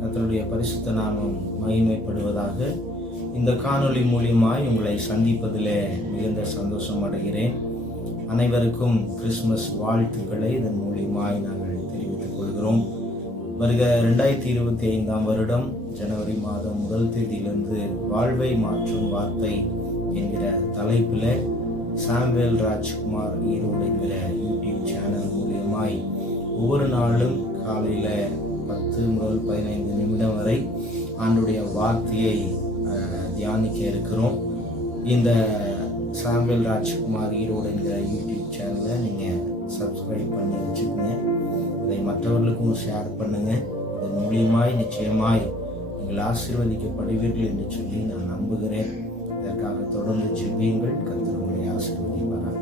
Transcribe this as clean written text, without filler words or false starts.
கர்த்தருடைய பரிசுத்த நாமம் மகிமைப்படுவதாக. இந்த காணொளி மூலியமாய் உங்களை சந்திப்பதிலே மிகுந்த சந்தோஷம் அடைகிறேன். அனைவருக்கும் கிறிஸ்துமஸ் வாழ்த்துக்களை இதன் மூலியமாய் நாங்கள் தெரிவித்துக் கொள்கிறோம். வருக 2025 வருடம் ஜனவரி மாதம் 1 தேதியிலிருந்து வாழ்வை மாற்றும் வார்த்தை என்கிற தலைப்பில் சாமுவேல் ராஜ்குமார் ஈரோடு என்கிற யூடியூப் சேனல் மூலியமாய் ஒவ்வொரு நாளும் காலையில் 10 முதல் 15 நிமிடம் வரை ஆண்டுடைய வார்த்தையை தியானிக்க இருக்கிறோம். இந்த சாமுவேல் ராஜ்குமார் ஈரோடு என்கிற யூடியூப் சேனலை நீங்கள் சப்ஸ்கிரைப் பண்ணி வச்சுக்கோங்க. இதை மற்றவர்களுக்கும் ஷேர் பண்ணுங்கள். இதன் மூலியமாய் நிச்சயமாய் நீங்கள் ஆசீர்வதிக்கப்படுவீர்கள் என்று சொல்லி நான் நம்புகிறேன். இதற்காக தொடர்ந்து ஜெபியுங்கள். கர்த்தர் உங்களை ஆசீர்வதிப்பாராக.